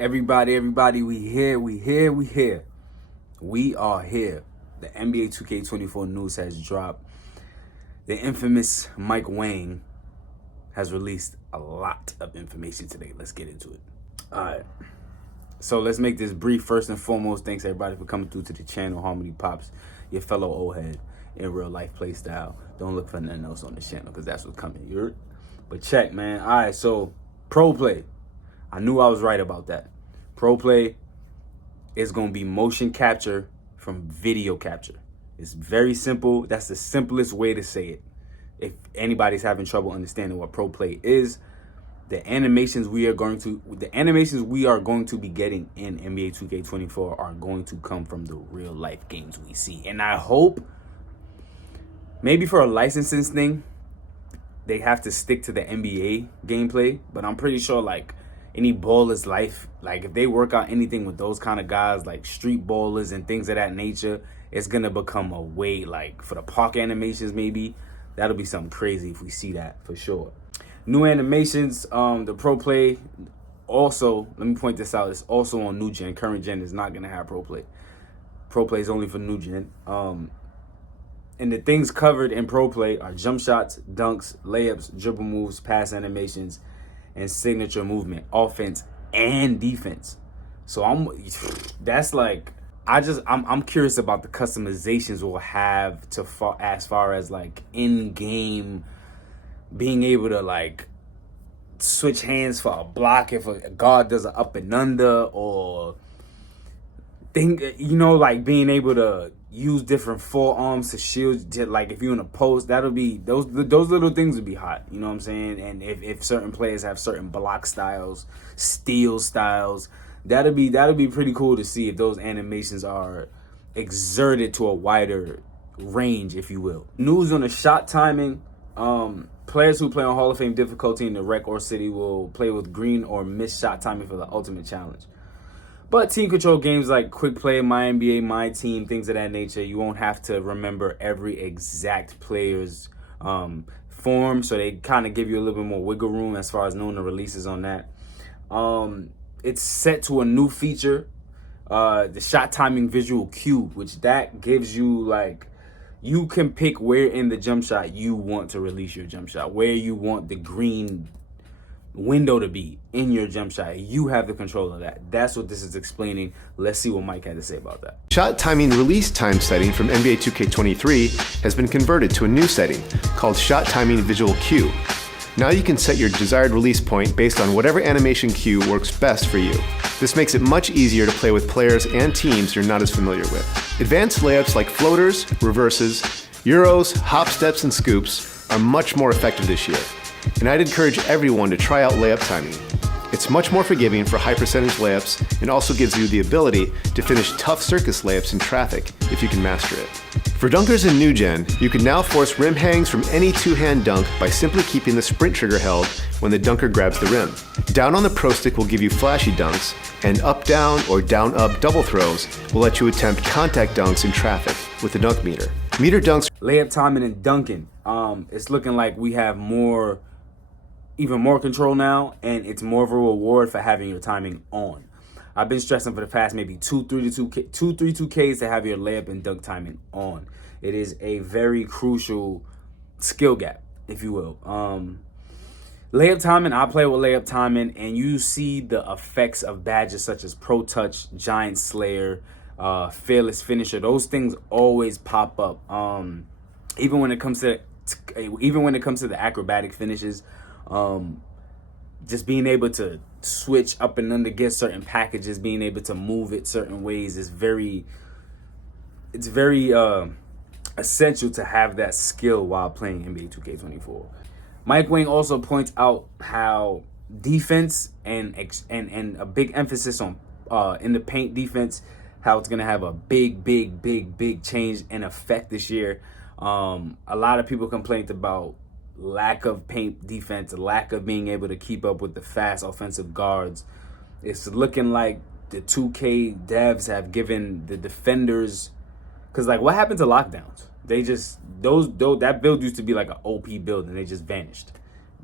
Everybody, we here. We are here. The NBA 2K24 news has dropped. The infamous Mike Wang has released a lot of information today. Let's get into it. All right. So let's make this brief. First and foremost, thanks everybody for coming through to the channel. Harmony Pops, your fellow old head in real life play style. Don't look for nothing else on this channel because that's what's coming. You heard? But check, man. All right, so Pro Play. I knew I was right about that. Pro Play is going to be motion capture from video capture. It's very simple. That's the simplest way to say it. If anybody's having trouble understanding what Pro Play is, the animations we are going to be getting in NBA 2K24 are going to come from the real life games we see. And I hope maybe for a licensing thing, they have to stick to the NBA gameplay, but I'm pretty sure like any baller's life, like if they work out anything with those kind of guys, like street ballers and things of that nature, it's gonna become a way, like for the park animations maybe, that'll be something crazy if we see that for sure. New animations, the Pro Play, also, let me point this out, it's also on new gen. Current gen is not gonna have Pro Play. Pro Play is only for new gen. And the things covered in Pro Play are jump shots, dunks, layups, dribble moves, pass animations, and signature movement, offense and defense. So I'm curious about the customizations we'll have as far as like in-game being able to like switch hands for a block if a guard does an up and under, or like being able to use different forearms to shield, like if you're in a post, that'll be those little things would be hot, you know what I'm saying? And if certain players have certain block styles, steal styles, that'll be pretty cool to see if those animations are exerted to a wider range, if you will. News on the shot timing. Players who play on Hall of Fame difficulty in the Rec or City will play with green or missed shot timing for the ultimate challenge. But team control games like Quick Play, My NBA, My Team, things of that nature, you won't have to remember every exact player's form, so they kind of give you a little bit more wiggle room as far as knowing the releases on that. It's set to a new feature, the shot timing visual cue, which that gives you like, you can pick where in the jump shot you want to release your jump shot, where you want the green window to be in your jump shot. You have the control of that. That's what this is explaining. Let's see what Mike had to say about that. Shot timing release time setting from NBA 2K23 has been converted to a new setting called Shot Timing Visual Cue. Now you can set your desired release point based on whatever animation cue works best for you. This makes it much easier to play with players and teams you're not as familiar with. Advanced layups like floaters, reverses, euros, hop steps, and scoops are much more effective this year. And I'd encourage everyone to try out layup timing. It's much more forgiving for high percentage layups and also gives you the ability to finish tough circus layups in traffic if you can master it. For dunkers in New Gen, you can now force rim hangs from any two-hand dunk by simply keeping the sprint trigger held when the dunker grabs the rim. Down on the Pro Stick will give you flashy dunks, and up-down or down-up double throws will let you attempt contact dunks in traffic with the dunk meter. Meter dunks. Layup timing and dunking. It's looking like we have even more control now, and it's more of a reward for having your timing on. I've been stressing for the past maybe 2-3-2Ks to have your layup and dunk timing on. It is a very crucial skill gap, if you will. Layup timing, I play with layup timing, and you see the effects of badges such as Pro Touch, Giant Slayer, Fearless Finisher. Those things always pop up. Even when it comes to the acrobatic finishes, just being able to switch up and under, get certain packages, being able to move it certain ways is very essential to have that skill while playing NBA 2K24. Mike Wang also points out how defense and a big emphasis on in the paint defense, how it's gonna have a big change in effect this year. A lot of people complained about lack of paint defense, lack of being able to keep up with the fast offensive guards. It's looking like the 2K devs have given the defenders, Because, like, what happened to lockdowns? They just, that build used to be like an OP build, and they just vanished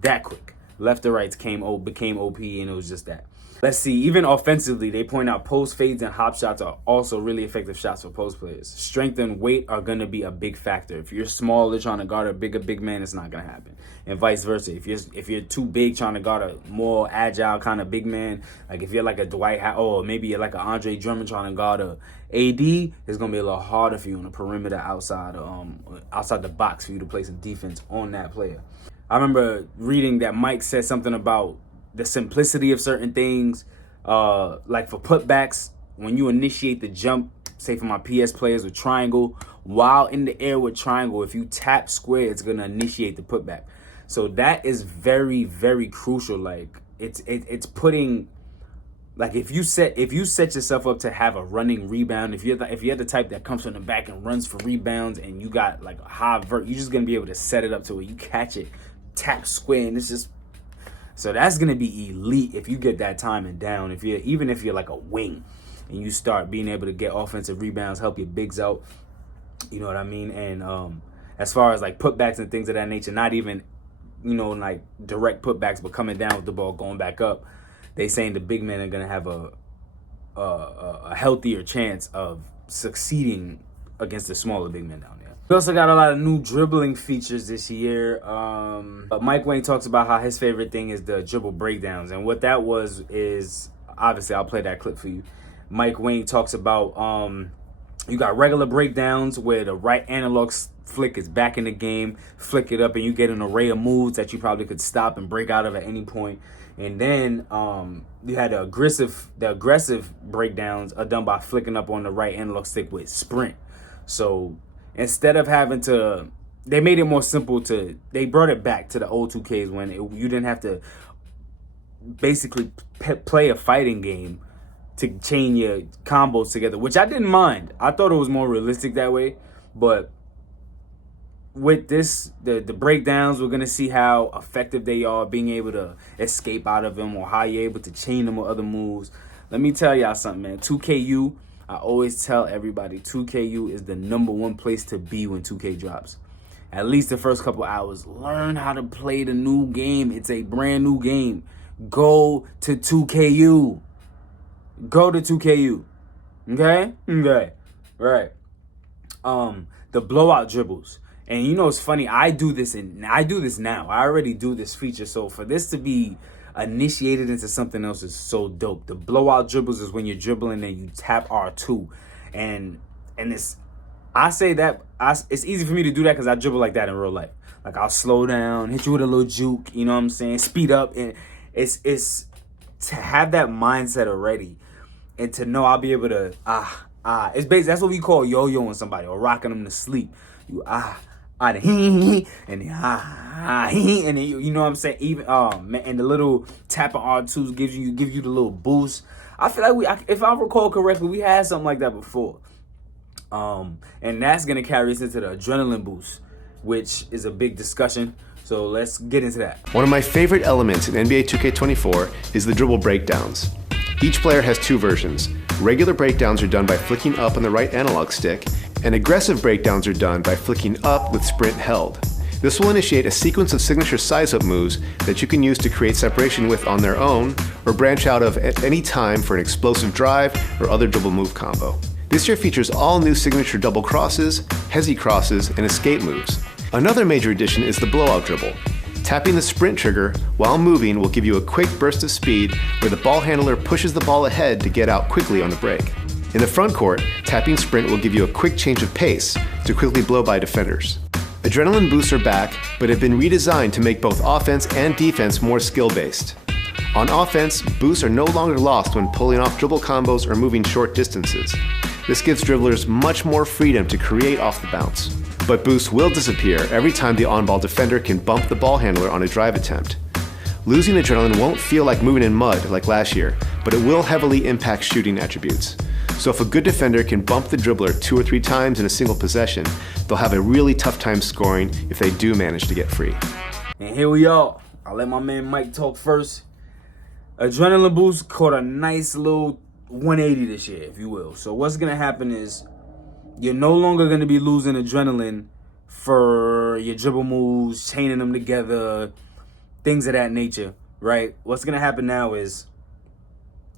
that quick. Left to rights became OP, and it was just that. Let's see, even offensively, they point out post fades and hop shots are also really effective shots for post players. Strength and weight are going to be a big factor. If you're small, they're trying to guard a big man, it's not going to happen. And vice versa. If you're too big trying to guard a more agile kind of big man, like if you're like a Dwight or maybe you're like an Andre Drummond trying to guard a AD, it's going to be a little harder for you on the perimeter outside the box for you to play some defense on that player. I remember reading that Mike said something about the simplicity of certain things, like for putbacks, when you initiate the jump, say for my PS players with triangle, while in the air with triangle, if you tap square, it's going to initiate the putback. So that is very, very crucial. Like it's putting, like if you set yourself up to have a running rebound, if you're the type that comes from the back and runs for rebounds, and you got like a high vert, you're just going to be able to set it up to where you catch it, tap square, and it's just, so that's gonna be elite if you get that timing down. Even if you're like a wing and you start being able to get offensive rebounds, help your bigs out, you know what I mean? And as far as like putbacks and things of that nature, not even, you know, like direct putbacks, but coming down with the ball, going back up, they saying the big men are gonna have a healthier chance of succeeding against the smaller big men down there. We also got a lot of new dribbling features this year. Mike Wang talks about how his favorite thing is the dribble breakdowns. And what that was is, obviously, I'll play that clip for you. Mike Wang talks about you got regular breakdowns where the right analog flick is back in the game, flick it up, and you get an array of moves that you probably could stop and break out of at any point. And then you had the aggressive breakdowns are done by flicking up on the right analog stick with sprint. So instead of having to, they made it more simple they brought it back to the old 2Ks when you didn't have to basically play a fighting game to chain your combos together, which I didn't mind. I thought it was more realistic that way. But with this, the breakdowns, we're going to see how effective they are being able to escape out of them, or how you're able to chain them with other moves. Let me tell y'all something, man. 2KU, I always tell everybody, 2KU is the #1 place to be when 2K drops. At least the first couple hours. Learn how to play the new game. It's a brand new game. Go to 2KU. Go to 2KU. Okay? Okay. Right. The blowout dribbles. And you know it's funny, I do this now. I already do this feature. So for this to be initiated into something else is so dope. The blowout dribbles is when you're dribbling and you tap R2, and it's, I say that it's easy for me to do that because I dribble like that in real life. Like I'll slow down, hit you with a little juke, you know what I'm saying, speed up, and it's to have that mindset already, and to know I'll be able to it's basically, that's what we call yo-yoing somebody or rocking them to sleep. You and then you know what I'm saying? Even man, and the little tapping R2s give you the little boost. I feel like if I recall correctly, we had something like that before. And that's gonna carry us into the adrenaline boost, which is a big discussion. So let's get into that. One of my favorite elements in NBA 2K24 is the dribble breakdowns. Each player has two versions. Regular breakdowns are done by flicking up on the right analog stick, and aggressive breakdowns are done by flicking up with sprint held. This will initiate a sequence of signature size-up moves that you can use to create separation with on their own, or branch out of at any time for an explosive drive or other dribble move combo. This year features all new signature double crosses, hezi crosses, and escape moves. Another major addition is the blowout dribble. Tapping the sprint trigger while moving will give you a quick burst of speed where the ball handler pushes the ball ahead to get out quickly on the break. In the front court, tapping sprint will give you a quick change of pace to quickly blow by defenders. Adrenaline boosts are back, but have been redesigned to make both offense and defense more skill-based. On offense, boosts are no longer lost when pulling off dribble combos or moving short distances. This gives dribblers much more freedom to create off the bounce. But boosts will disappear every time the on-ball defender can bump the ball handler on a drive attempt. Losing adrenaline won't feel like moving in mud like last year, but it will heavily impact shooting attributes. So if a good defender can bump the dribbler 2 or 3 times in a single possession, they'll have a really tough time scoring if they do manage to get free. And here we are. I'll let my man Mike talk first. Adrenaline boost caught a nice little 180 this year, if you will. So what's going to happen is You're no longer going to be losing adrenaline for your dribble moves, chaining them together, things of that nature, right? What's going to happen now is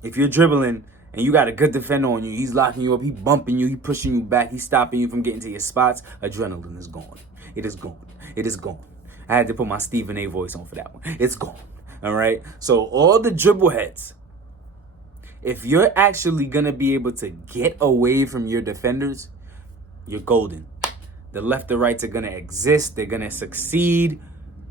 if you're dribbling and you got a good defender on you, he's locking you up, he bumping you, he pushing you back, he's stopping you from getting to your spots, adrenaline is gone. It is gone. It is gone. I had to put my Stephen A voice on for that one. It's gone. All right? So all the dribble heads, if you're actually going to be able to get away from your defenders, you're golden. The left and rights are going to exist. They're going to succeed.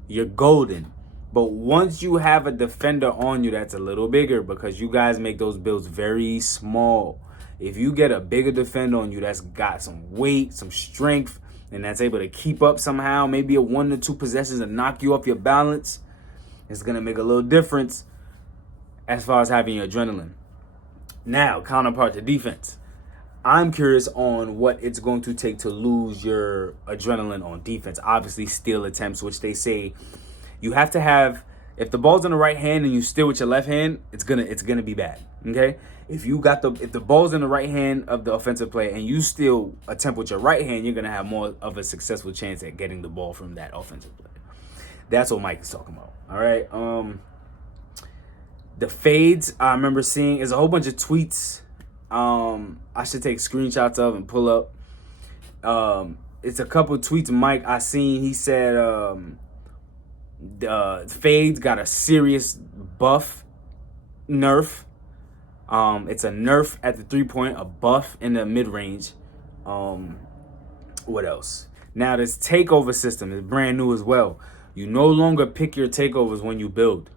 You're golden. But once you have a defender on you that's a little bigger, because you guys make those builds very small, if you get a bigger defender on you that's got some weight, some strength, and that's able to keep up somehow, maybe a 1 to 2 possessions and knock you off your balance, it's going to make a little difference as far as having your adrenaline. Now, counterpart to defense. I'm curious on what it's going to take to lose your adrenaline on defense. Obviously, steal attempts, which they say you have to have. If the ball's in the right hand and you steal with your left hand, it's gonna be bad. Okay? If the ball's in the right hand of the offensive player and you still attempt with your right hand, you're gonna have more of a successful chance at getting the ball from that offensive player. That's what Mike is talking about. All right. The fades I remember seeing is a whole bunch of tweets. I should take screenshots of and pull up. It's a couple of tweets Mike I seen. He said the fades got a serious buff nerf. It's a nerf at the 3-point, a buff in the mid-range. What else? Now this takeover system is brand new as well. You no longer pick your takeovers when you build.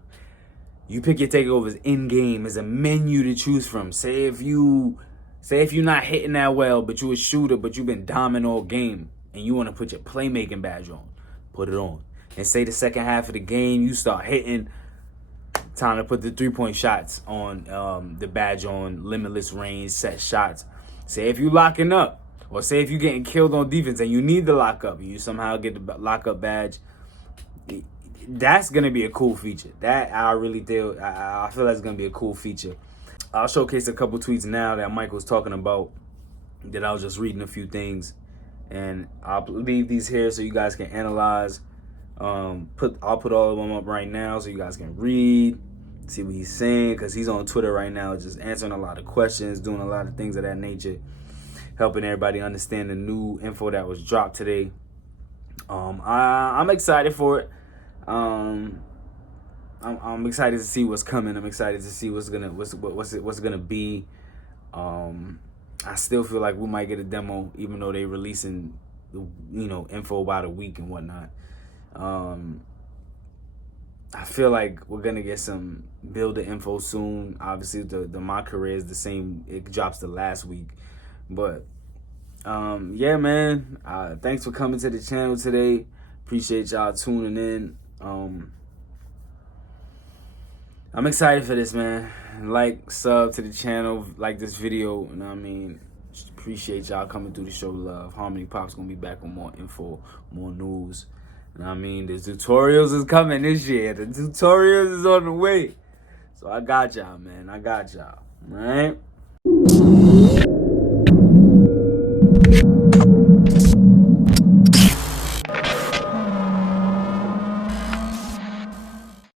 You pick your takeovers in game. There's a menu to choose from. Say if you're not hitting that well, but you a shooter, but you've been dominant all game, and you want to put your playmaking badge on, put it on. And say the second half of the game, you start hitting, time to put the 3-point shots on the badge on, limitless range, set shots. Say if you locking up, or say if you're getting killed on defense and you need the lock up, you somehow get the lock up badge. That's going to be a cool feature. That I really feel, I feel that's going to be a cool feature. I'll showcase a couple tweets now that Mike was talking about, that I was just reading a few things. And I'll leave these here so you guys can analyze. I'll put all of them up right now so you guys can read, see what he's saying, because he's on Twitter right now just answering a lot of questions, doing a lot of things of that nature, helping everybody understand the new info that was dropped today. I'm excited for it. I'm excited to see what's coming. I'm excited to see what's gonna be. I still feel like we might get a demo, even though they releasing, info by the week and whatnot. I feel like we're gonna get some builder info soon. Obviously, the my career is the same. It drops the last week, but yeah, man. Thanks for coming to the channel today. Appreciate y'all tuning in. I'm excited for this, man. Like, sub to the channel, like this video, you know what I mean? Just appreciate y'all coming through to show love. Harmony Pop's gonna be back with more info, more news. You know what I mean? The tutorials is coming this year. The tutorials is on the way. So I got y'all, man. I got y'all. All right?